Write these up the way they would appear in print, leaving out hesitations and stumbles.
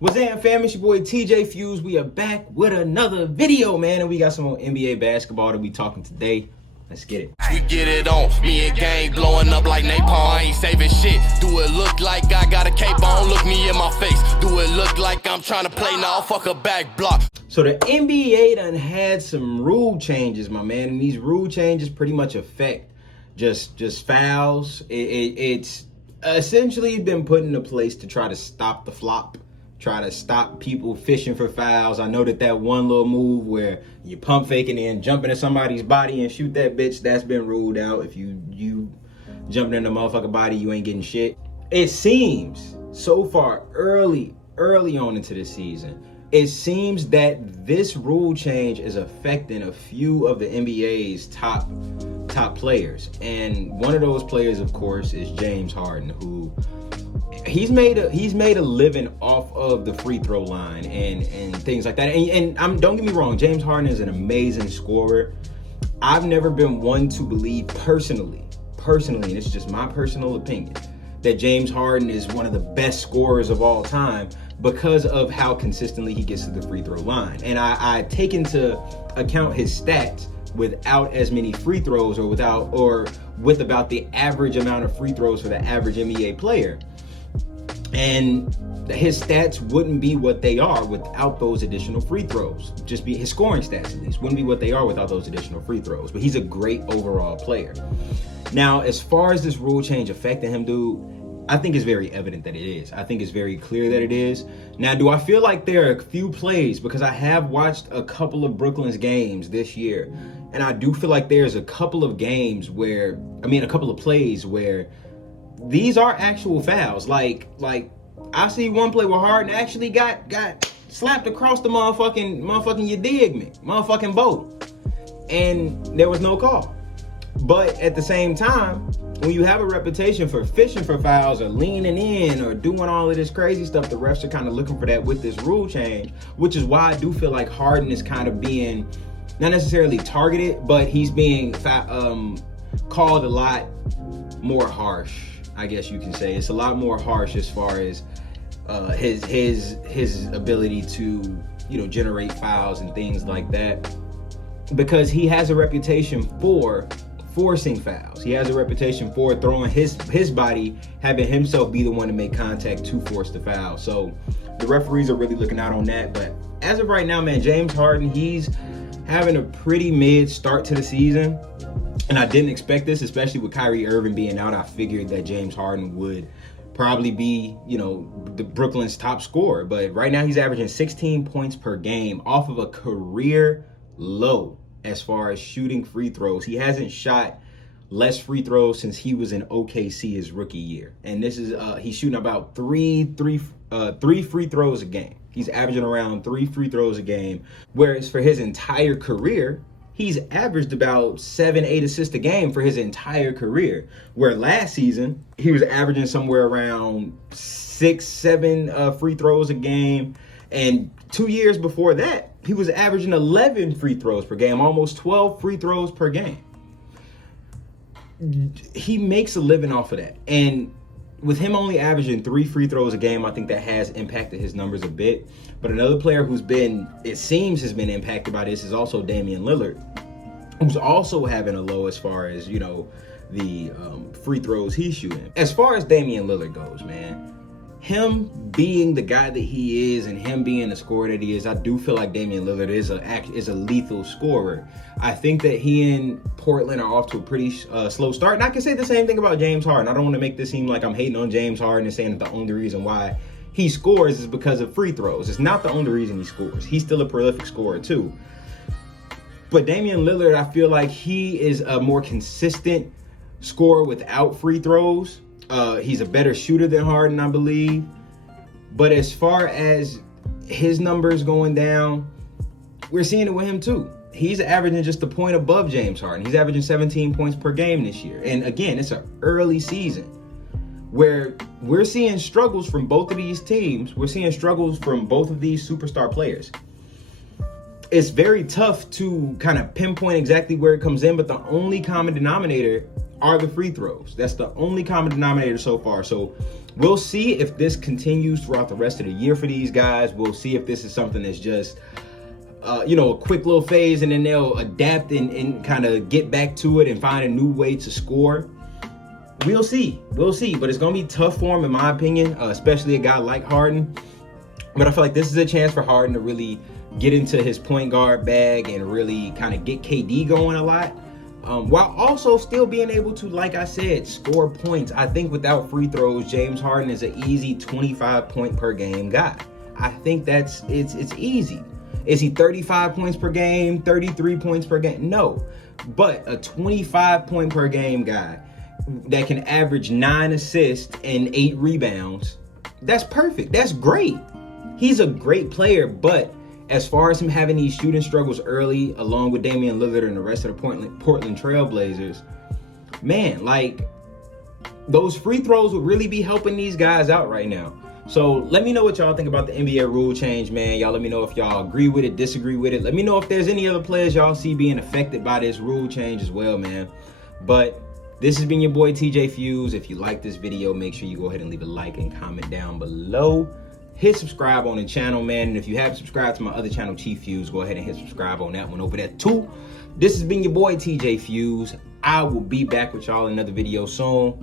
What's up, fam? It's your boy TJ Fuse. We are back with another video, man, and we got some more NBA basketball that we talking today. Let's get it. We get it on. Me and gang blowing up like napalm. I ain't saving shit. Do it look like I got a cape on? Look me in my face. Do it look like I'm trying to play now? Fuck a back block. So the NBA done had some rule changes, my man, and these rule changes pretty much affect just fouls. It's essentially been put into place to try to stop the flop. Try to stop people fishing for fouls. I know that one little move where you pump faking and jump into somebody's body and shoot that bitch, that's been ruled out. If you jumping in the motherfucking body, you ain't getting shit. It seems so far early on into the season, it seems that this rule change is affecting a few of the NBA's top players. And one of those players, of course, is James Harden, who he's made a living off of the free throw line and things like that. And don't get me wrong, James Harden is an amazing scorer. I've never been one to believe personally, and it's just my personal opinion, that James Harden is one of the best scorers of all time because of how consistently he gets to the free throw line. And I take into account his stats without as many free throws or with about the average amount of free throws for the average NBA player. And his stats wouldn't be what they are without those additional free throws. Just be his scoring stats, at least, wouldn't be what they are without those additional free throws. But he's a great overall player. Now, as far as this rule change affecting him, dude, I think it's very evident that it is. I think it's very clear that it is. Now, do I feel like there are a few plays, because I have watched a couple of Brooklyn's games this year, and I do feel like there's a couple of plays where these are actual fouls. Like I see one play where Harden actually got slapped across the motherfucking you dig me, motherfucking boat, and there was no call. But at the same time, when you have a reputation for fishing for fouls or leaning in or doing all of this crazy stuff, the refs are kind of looking for that with this rule change, which is why I do feel like Harden is kind of being not necessarily targeted, but he's being called a lot more harsh, I guess you can say. It's a lot more harsh as far as his ability to, generate fouls and things like that, because he has a reputation for forcing fouls. He has a reputation for throwing his body, having himself be the one to make contact to force the foul. So the referees are really looking out on that. But as of right now, man, James Harden, he's having a pretty mid start to the season. And I didn't expect this, especially with Kyrie Irving being out. I figured that James Harden would probably be, the Brooklyn's top scorer. But right now he's averaging 16 points per game off of a career low as far as shooting free throws. He hasn't shot less free throws since he was in OKC his rookie year. And this is he's shooting about three free throws a game. He's averaging around 3 free throws a game. Whereas for his entire career, he's averaged about 7-8 assists a game for his entire career. Where last season, he was averaging somewhere around 6-7 free throws a game. And 2 years before that, he was averaging 11 free throws per game, almost 12 free throws per game. He makes a living off of that. And with him only averaging 3 free throws a game, I think that has impacted his numbers a bit. But another player who's been impacted by this is also Damian Lillard, who's also having a low as far as, the free throws he's shooting. As far as Damian Lillard goes, man, him being the guy that he is and him being the scorer that he is, I do feel like Damian Lillard is a lethal scorer. I think that he and Portland are off to a pretty slow start. And I can say the same thing about James Harden. I don't want to make this seem like I'm hating on James Harden and saying that the only reason why he scores is because of free throws. It's not the only reason he scores. He's still a prolific scorer too. But Damian Lillard, I feel like he is a more consistent scorer without free throws. He's a better shooter than Harden, I believe. But as far as his numbers going down, we're seeing it with him too. He's averaging just a point above James Harden. He's averaging 17 points per game this year. And again, it's an early season where we're seeing struggles from both of these teams. We're seeing struggles from both of these superstar players. It's very tough to kind of pinpoint exactly where it comes in, but the only common denominator are the free throws. That's the only common denominator so far. So We'll see if this continues throughout the rest of the year for these guys. We'll see if this is something that's just, a quick little phase and then they'll adapt and kind of get back to it and find a new way to score. We'll see. But it's going to be tough for him, in my opinion, especially a guy like Harden. But I feel like this is a chance for Harden to really get into his point guard bag and really kind of get KD going a lot. While also still being able to, like I said, score points. I think without free throws, James Harden is an easy 25 point per game guy. I think it's easy. Is he 35 points per game, 33 points per game? No. But a 25 point per game guy that can average 9 assists and 8 rebounds, that's perfect. That's great. He's a great player, but as far as him having these shooting struggles early, along with Damian Lillard and the rest of the Portland Trailblazers, man, like, those free throws would really be helping these guys out right now. So let me know what y'all think about the NBA rule change, man. Y'all let me know if y'all agree with it, disagree with it. Let me know if there's any other players y'all see being affected by this rule change as well, man. But this has been your boy TJ Fuse. If you like this video, make sure you go ahead and leave a like and comment down below. Hit subscribe on the channel, man. And if you haven't subscribed to my other channel, Chief Fuse, go ahead and hit subscribe on that one over there too. This has been your boy TJ Fuse. I will be back with y'all in another video soon.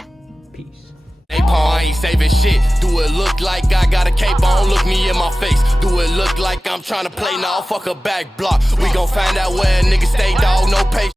Peace. I ain't saving shit. Do it look like I got a cape on? Look me in my face. Do it look like I'm trying to play? Nah, fuck a back block. We gon' find out where a nigga stay, dog. No patience.